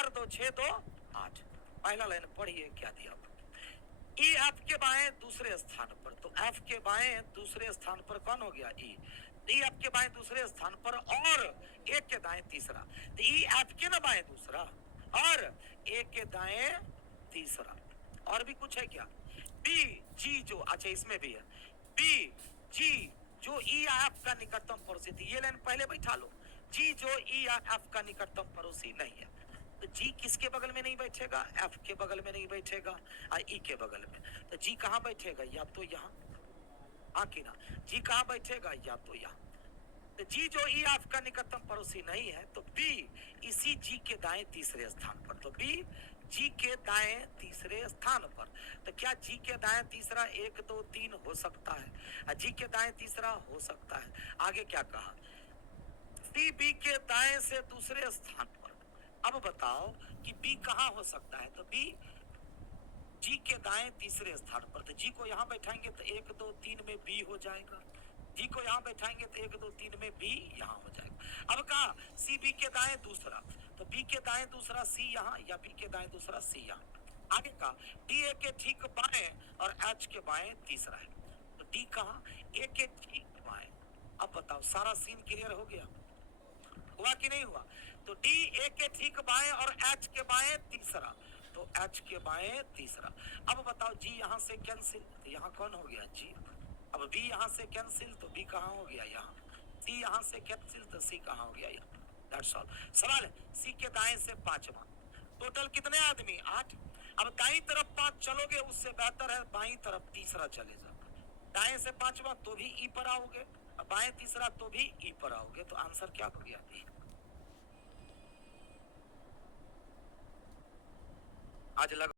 4 2 6 2 8। पहला लाइन पढ़िए क्या दिया। ई एफ के बाएं दूसरे स्थान पर, तो एफ के बाएं दूसरे स्थान पर कौन हो गया? ई। ई एफ के बाएं दूसरे स्थान पर और ए के दाएं तीसरा, तो ई एफ के ना बाएं दूसरा और ए के दाएं तीसरा। और भी कुछ है क्या? बी जी जो, अच्छा इसमें भी है, बी जी जो ई एफ का निकटतम पड़ोसी थी, ये लाइन पहले बैठा लो। जी जो ई एफ का निकटतम पड़ोसी नहीं है, तो जी किसके बगल में नहीं बैठेगा? एफ के बगल में नहीं बैठेगा और ई के बगल में। तो जी कहाँ बैठेगा? या तो यहाँ, हाँ कि ना? जी कहाँ बैठेगा? या तो यहाँ। तो जी जो ई एफ का निकटतम पड़ोसी नहीं है, तो बी इसी जी के दाएं तीसरे स्थान पर। तो बी जी के दाएं तीसरे स्थान पर। तो क्या जी के दाएं तीसरा 1 2 3 हो सकता है? जी के दाएं तीसरा हो सकता है। आगे क्या कहा? सी बी के दाएं से दूसरे स्थान पर। अब बताओ कि बी कहाँ हो सकता है? तो बी जी के दाएं तीसरे स्थान पर। तो जी को यहाँ बैठाएंगे तो 1 2 3 में बी हो जाएगा। जी को यहाँ बैठाएंगे तो 1 2 3 में बी यहाँ हो जाएगा। अब कहा सी बी के दाएं दूसरा, तो बी के दाएं दूसरा सी यहाँ, या बी के दाएं दूसरा सी यहाँ। आगे कहा डी ए के ठीक बाएं और एच के बाएं तीसरा है। तो डी कहाँ? ए के ठीक बाएं। अब बताओ सारा सीन क्लियर हो गया? हुआ कि नहीं हुआ? तो डी ए के ठीक बाएं और एच के बाएं तीसरा, तो एच के बाएं तीसरा। अब बताओ जी यहाँ से कैंसिल, तो यहाँ कौन हो गया? जी। अब बी यहाँ से कैंसिल, तो बी कहाँ हो गया? यहाँ। सी यहाँ से कैंसिल, तो सी कहाँ हो गया? यहाँ। That's all. सवाल है सी के दाएं से पांचवा, टोटल कितने आदमी? 8। अब दाईं तरफ 5 चलोगे उससे बेहतर है बाईं तरफ तीसरा चले जाओ। दाएं से पांचवा तो भी ई पर आओगे, बाएं तीसरा तो भी ई पर आओगे, तो आंसर क्या हो गया? आज लग